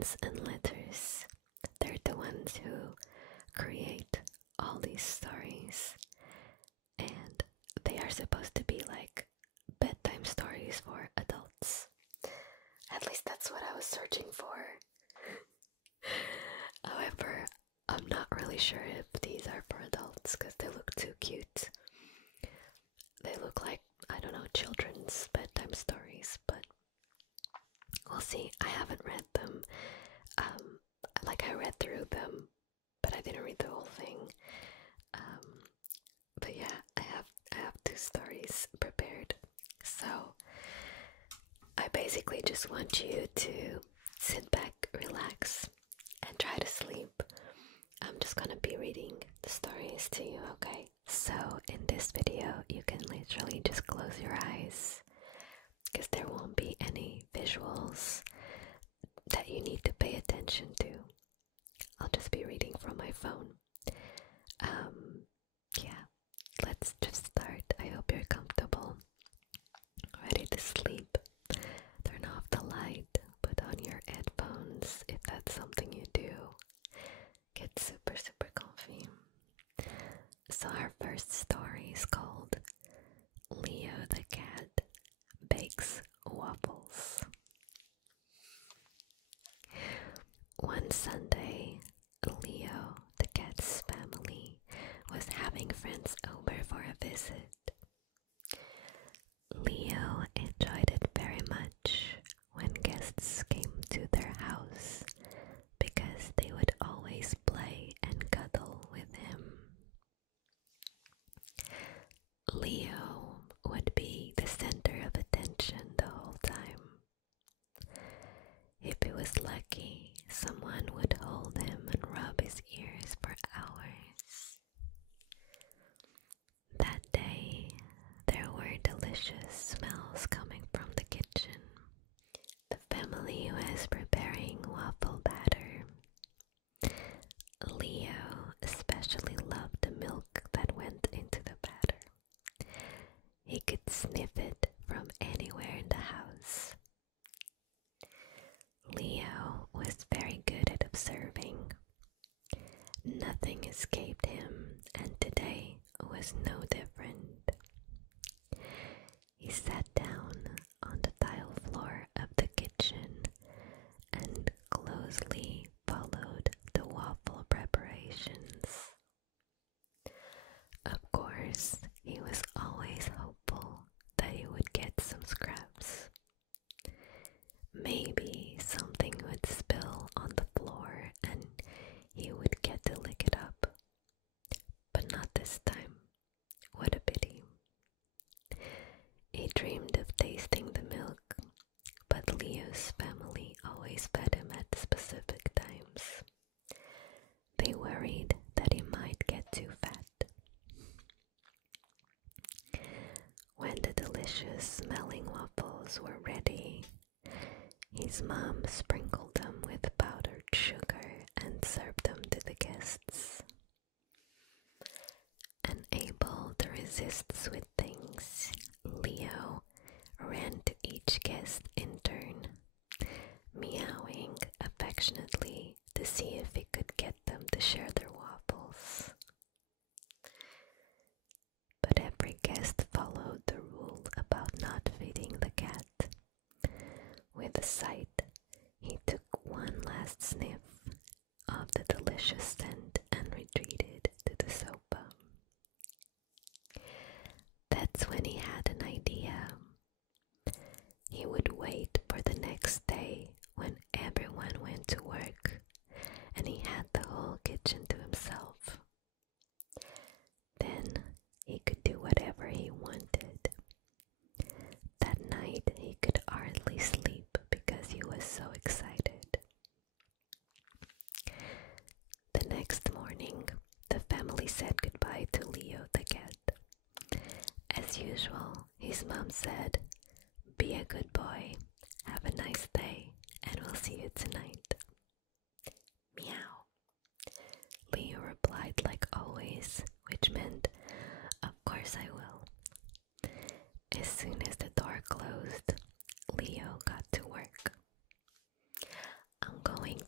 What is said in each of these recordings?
Friends and Letters. They're the ones who create all these stories, and they are supposed to be like bedtime stories for adults. At least that's what I was searching for. However, I'm not really sure if these are for adults because they look too cute. They look like, I don't know, children's bedtime stories, but we'll see. I haven't read them. I read through them, but I didn't read the whole thing. But yeah, I have 2 stories prepared. So I basically just want you to sit back, relax, and try to sleep. I'm just gonna be reading the stories to you, okay? So in this video, you can literally just close your eyes because there won't be any visuals that you need to pay attention to. I'll just be reading from my phone. Yeah, let's just start. I hope you're comfortable, ready to sleep. Turn off the light, put on your headphones if that's something you do. Get super, super comfy. So our first story is called Leo the Cat Bakes Waffles. One Sunday, Leo the cat's family was having friends over for a visit. Leo enjoyed it very much when guests came to their house because they would always play and cuddle with him. Leo would be the center of attention the whole time. If he was lucky, someone would hold him and rub his ears for hours. That day, there were delicious smells coming from the kitchen. The family was preparing waffle batter. Leo especially loved the milk that went into the batter. He could sniff it from anywhere in the house. Leo was very good at observing. Nothing escaped him, and today was no different. He sat down on the tile floor of the kitchen and closely followed the waffle preparations. Of course, he was always hopeful that he would get some scraps. Maybe something would spill on the floor and he would get to lick it up. But not this time. What a pity. He dreamed of tasting the milk, but Leo's family always fed him at specific times. They worried that he might get too fat. When the delicious smelling waffles were ready, his mom sprinkled them with powdered sugar and served them to the guests. Unable to resist sweet things, Leo ran to each guest in turn, meowing affectionately to see if he could get them to share their waffles. But every guest followed the rule about not feeding the cat. With a sight, he took one last sniff of the delicious scent and retreated to the sofa. That's when he had an idea. He would wait for the next day when everyone went to work and he had the whole kitchen to himself. Then he could do whatever he wanted. That night he could hardly sleep because he was so excited. The next morning, the family said goodbye to Leo the cat. As usual, his mom said, "Be a good boy, have a nice day, and we'll see you tonight." Meow. Leo replied like always, which meant, "Of course I will." As soon as the door closed, Leo got to work. "I'm going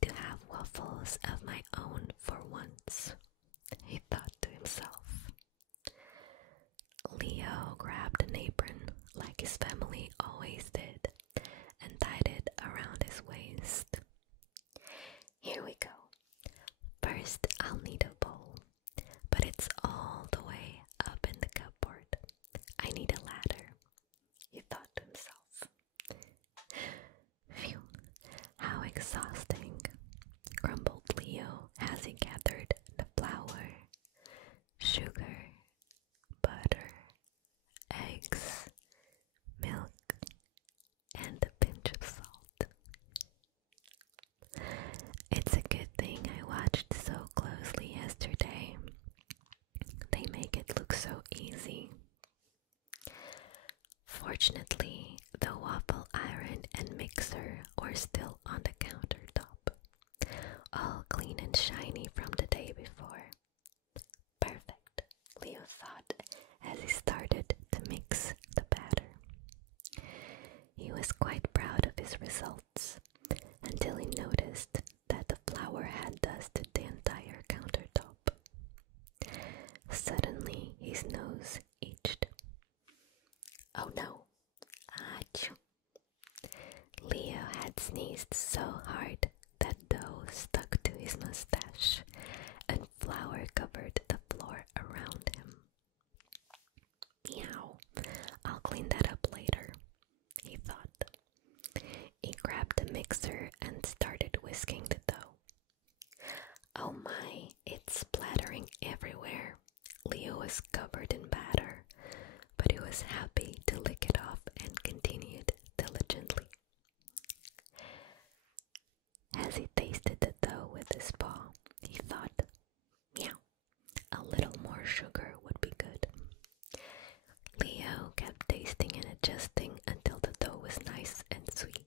First, I'll need a bowl, but it's all the way up in the cupboard. I need a ladder, he thought to himself. Phew, how exhausting, grumbled Leo as he gathered the flour, sugar, butter, eggs, milk, and a pinch of salt. It's a good thing I watched so closely yesterday. They make it look so easy. Fortunately, the waffle iron and mixer were still on the countertop, all clean and shiny from the day before. Perfect, Leo thought as he started to mix the batter. He was quite proud of his results until he noticed that the flour had dusted the entire countertop. Suddenly, his nose itched. Oh no! Achoo! Leo had sneezed so hard that dough stuck to his mustache and flour covered the floor around him. Meow! I'll clean that up later, he thought. He grabbed the mixer and started whisking the dough. Oh my, it's splattering everywhere. Leo was covered in batter, but he was happy to lick it off and continued diligently. As he tasted the dough with his paw, he thought, meow, a little more sugar would be good. Leo kept tasting and adjusting until the dough was nice and sweet.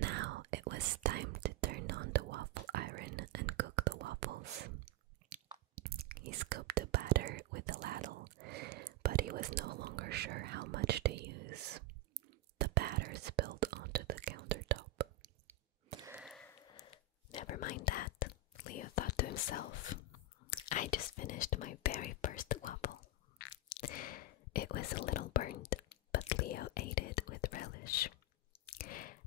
Now it was time to turn on the waffle iron and cook the waffles. He scooped the batter with a ladle, but he was no longer sure how much to use. The batter spilled onto the countertop. Never mind that, Leo thought to himself. I just finished my very first waffle. It was a little burnt, but Leo ate it with relish.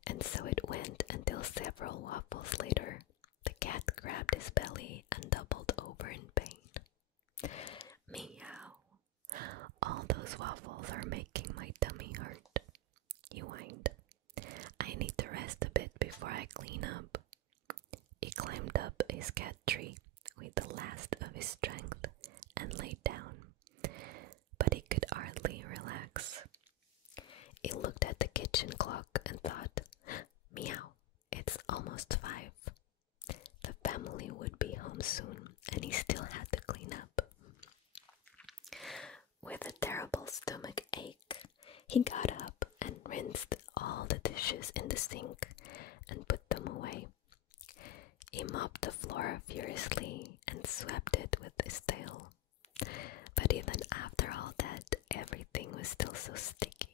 And so it went until several waffles later, the cat grabbed his belly and doubled over in pain. Meow. All those waffles are making my tummy hurt, he whined. I need to rest a bit before I clean up. He climbed up his cat tree with the last of his strength and laid down, but he could hardly relax. He looked at the kitchen clock and thought, meow, it's almost 5. The family would be home soon, and he still had to clean up. With a terrible stomach ache, he got up and rinsed all the dishes in the sink and put them away. He mopped the floor furiously and swept it with his tail. But even after all that, everything was still so sticky.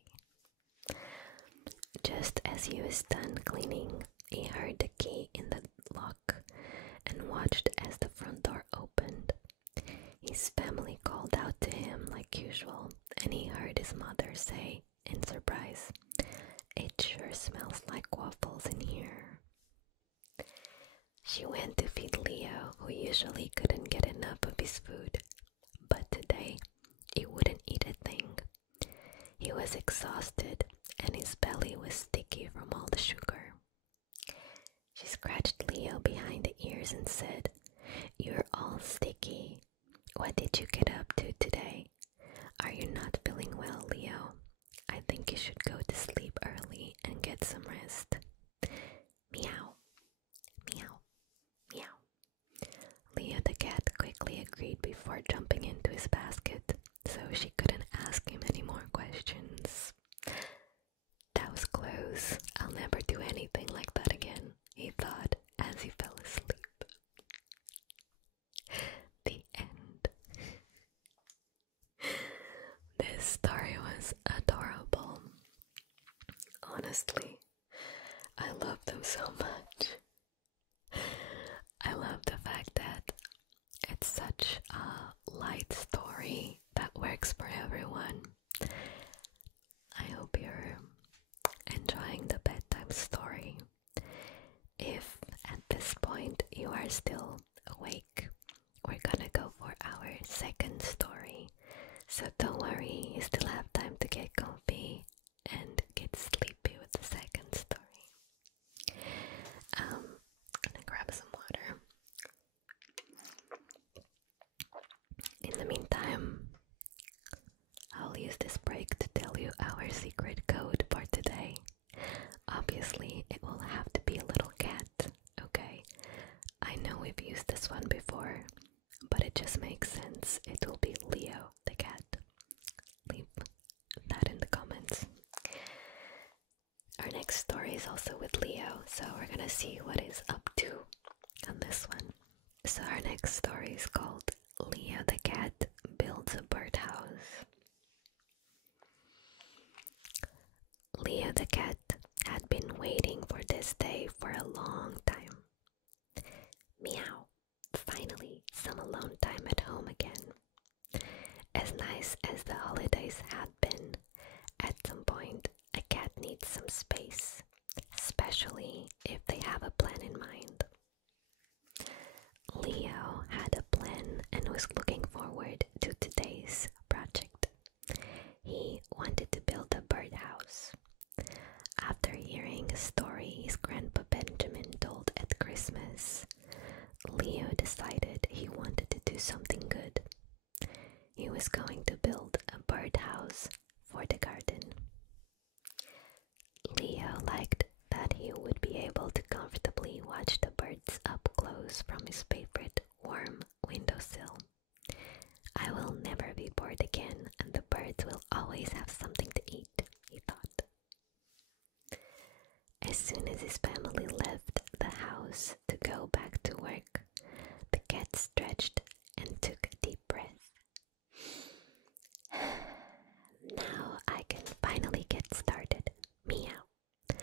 Just as he was done cleaning, he heard the key in the lock and watched as the front door opened. His family called out to him like usual, and he heard his mother say in surprise, "It sure smells like waffles in here." She went to feed Leo, who usually couldn't get enough of his food, but today he wouldn't eat a thing. He was exhausted and his belly was sticky from all the sugar. She scratched Leo behind the ears and said, "You're all sticky. What did you get up to today? Are you not feeling well, Leo? I think you should go to sleep early and get some rest." Meow, meow, meow. Leo the cat quickly agreed before jumping into his basket, so she couldn't ask him any more questions. That was close. I'll never do anything like that again, he thought as he fell asleep. The end. This story was adorable. Honestly, I love them so much. I love the fact that it's such a light story that works for everyone. I hope you're enjoying the bedtime story. If at this point you are still awake, we're gonna go for our second story. So don't worry, you still have time to get comfy and get sleepy with the second story. I'm gonna grab some water. In the meantime, I'll use this break to tell you our secret code for today. Obviously, it will have to be a little cat, okay? I know we've used this one before, but it just makes sense. It will be Leo the cat. Leave that in the comments. Our next story is also with Leo, so we're gonna see what he's up to on this one. So our next story is called Leo the cat builds a birdhouse. Leo the cat had been waiting for this day for a long time. Meow! Finally, some alone time at home again. As nice as the holidays had been, at some point a cat needs some space, especially if they have a plan in mind. Leo had a plan and was looking forward to today's project. He wanted to build a birdhouse. After hearing a story his grandpa Benjamin told at Christmas, Leo decided he wanted to do something good. He was going to build a birdhouse for the garden. Leo liked that he would be able to comfortably watch the birds up close from his favorite warm windowsill. I will never be bored again, and the birds will always have something to eat, he thought. As soon as his family left the house to go back to work, the cat stretched and took a deep breath. Now I can finally get started. Meow.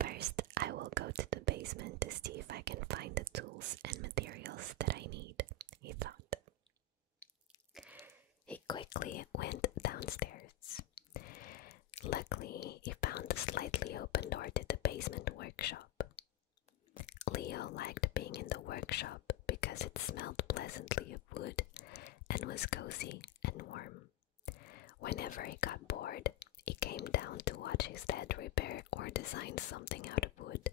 First, I will go to the basement to see if I can find the tools and materials that I need, he thought. He quickly went downstairs. Luckily, he found a slightly open door to the basement workshop. Leo liked being in the workshop because it smelled pleasantly of wood and was cozy and warm. Whenever he got bored, he came down to watch his dad repair or design something out of wood.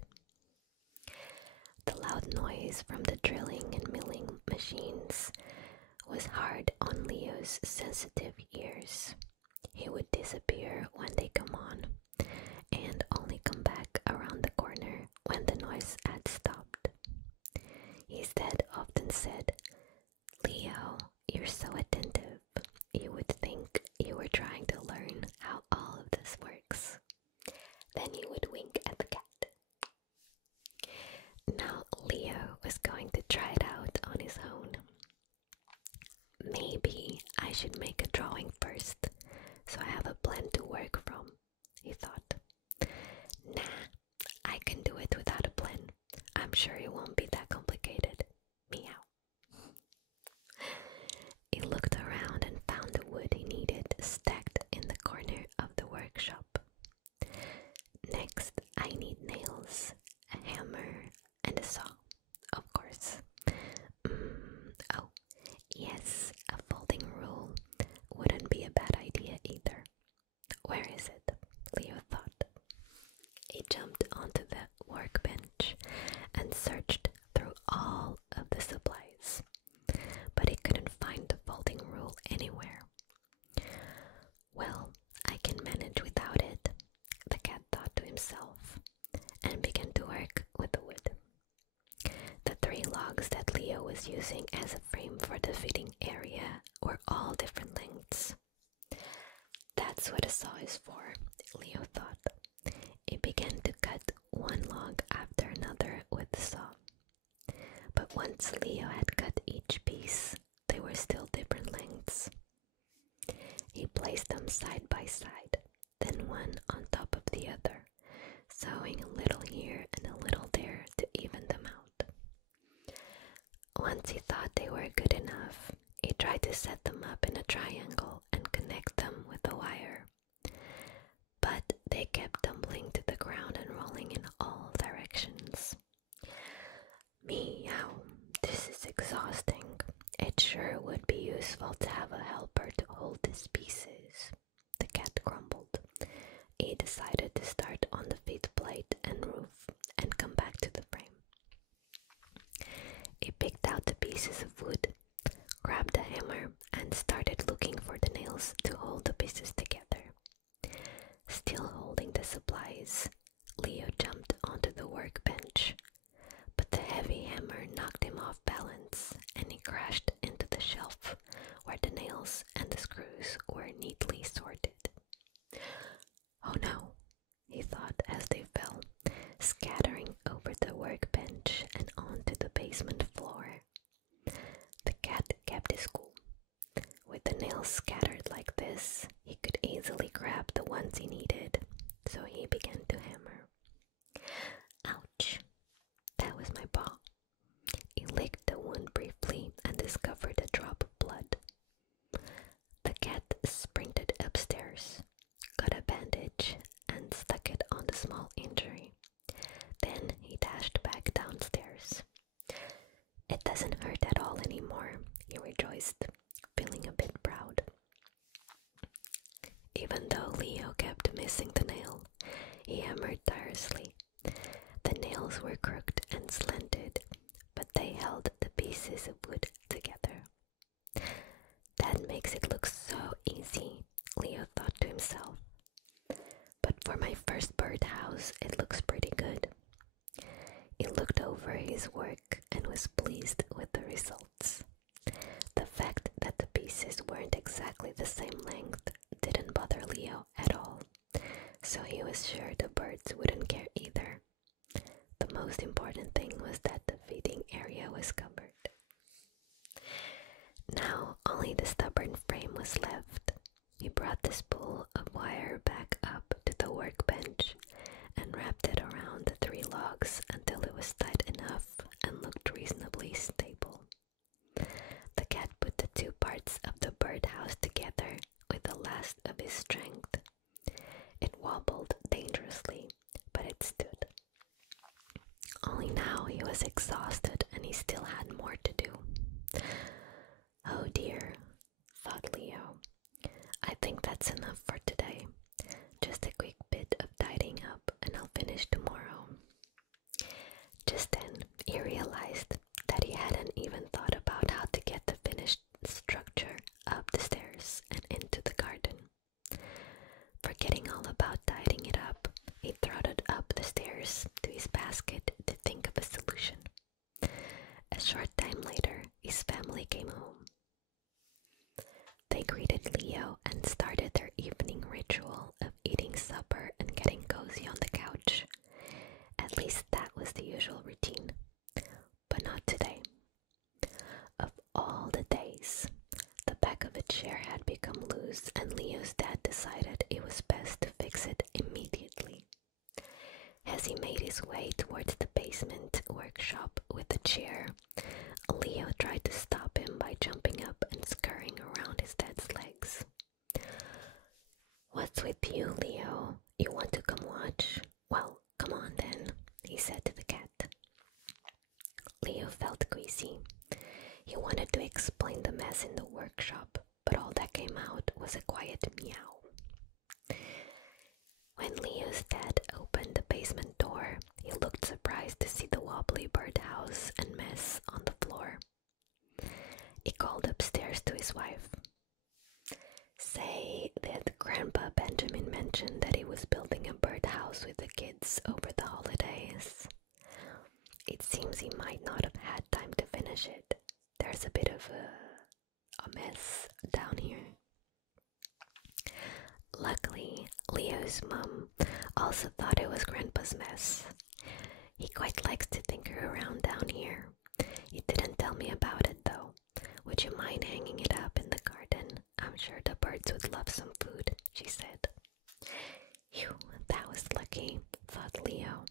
The loud noise from the drilling and milling machines was hard on Leo's sensitive ears. He would disappear when they come on, and only come back around the corner when the noise had stopped. His dad often said, "Leo, you're so attentive. You would think you were trying to learn how all of this works." Then he would wink at the cat. Now Leo was going to try it out on his own. Maybe I should make a drawing first, so I have a plan to work from, he thought. Nah, I can do it without a plan. I'm sure it won't be that complicated. Meow. He looked around and found the wood he needed stacked in the corner of the workshop. Next, I need nails, a hammer, and a saw, of course. Oh, yes, a folding rule wouldn't be a bad idea either. Where is it? Leo thought. He jumped onto the workbench and searched through all of the supplies, but he couldn't find the folding rule anywhere. Well, I can manage without it, the cat thought to himself, and began to work with the wood. The 3 logs that Leo was using as a frame for the fitting area were all different lengths. That's what a saw is for, Leo thought. He began to cut one log after another with the saw. But once Leo had cut each piece, they were still different lengths. He placed them side by side, then one on top of the other, sewing a little here and a little there to even them out. Once he thought they were good enough, he tried to set them up in a triangle and connect them with a wire. But they kept tumbling to the ground and rolling in all directions. Meow, exhausting. It sure would be useful to have a helper to hold these pieces, the cat grumbled. He decided to start on the feet plate and roof and come back to the frame. He picked out the pieces of wood, grabbed a hammer, and started looking for the nails to hold the pieces together. Still holding the supplies, Leo jumped onto the workbench, but the heavy hammer knocked him off balance and he crashed into the shelf where the nails and the screws were neatly sorted. Oh no, he thought as they fell, scattering over the workbench and onto the basement floor. The cat kept his cool. With the nails scattered like this, he could easily grab the ones he needed, so he began to hammer. Ouch! That was my paw. He licked the wound briefly and discovered a drop of blood. The cat sprinted upstairs, got a bandage, and stuck it on the small injury. Then he dashed back downstairs. It doesn't hurt at all anymore, he rejoiced, feeling a bit proud. Even though Leo kept missing the nail, he hammered tirelessly. The nails were crooked and slanted, but they held the pieces of wood together. That makes it look so easy, Leo thought to himself. But for my first birdhouse, it looks pretty good. He looked over his work and was pleased with the results. The fact that the pieces weren't exactly the same length didn't bother Leo at all, so he was sure the birds wouldn't care either. The most important thing was that the feeding area was covered. Now only the stubborn frame was left. He brought the spool of wire back up to the workbench and wrapped it around the 3 logs until it was tight enough and looked reasonably stable. The cat put the 2 parts of the birdhouse together with the last of his strength. It wobbled dangerously, but it stood. Only now he was exhausted and he still had more to do. Oh dear, thought Leo. I think that's enough for today. Just a quick bit of tidying up and I'll finish tomorrow. Just then, he realized that he hadn't even thought about how to get the finished structure up the stairs and into the garden. Forgetting all about tidying it up, he trotted up the stairs to his basket to think of a solution. A short time later, his family came home. They greeted Leo and started their evening ritual of eating supper and getting cozy on the couch. At least that was the usual routine. But not today. Of all the days, the back of a chair had become loose and Leo's dad decided it was best to fix it immediately. As he made his way towards the basement workshop with the chair, Leo tried to stop him by jumping up and scurrying around his dad's legs. "What's with you, Leo? You want to come watch? Well, come on then," he said to the cat. Leo felt queasy. He wanted to explain the mess in the workshop, but all that came out was a quiet meow. When Leo's dad opened the basement door, he looked surprised to see the wobbly birdhouse and mess on the floor. He called upstairs to his wife. "Say, did Grandpa Benjamin mention that he was building a birdhouse with the kids over the holidays? It seems he might not have had time to finish it. There's a bit of a mess down here." Luckily, Leo's mum also thought it was Grandpa's mess. He quite likes to tinker around down here. He didn't tell me about it though. Would you mind hanging it up in the garden? I'm sure the birds would love some food, she said. Phew, that was lucky, thought Leo.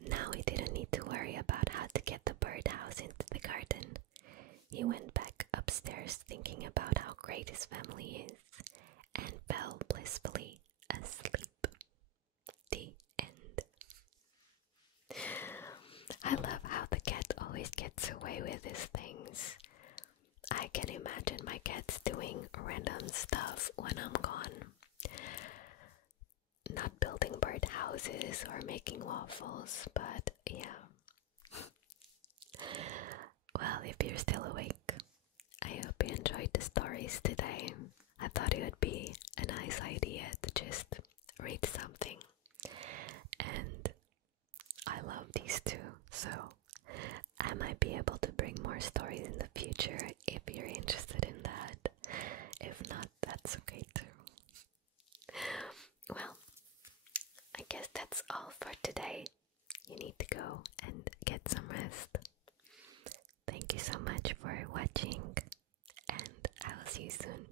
Now he didn't need to worry about how to get the birdhouse into the garden. He went back upstairs thinking about how great his family is and fell blissfully asleep. The end. I love how the cat always gets away with his things. I can imagine my cats doing random stuff when I'm gone. Not building birdhouses or making waffles, but yeah. Well, if you're still awake, I hope you enjoyed the stories today. I thought it would be a nice idea to just read something. And I love these two, so I might be able to bring more stories in the future if you're interested in that. If not, that's okay too. Well, I guess that's all for today. You need to go and get some rest. Thank you so much for watching, and I'll see you soon.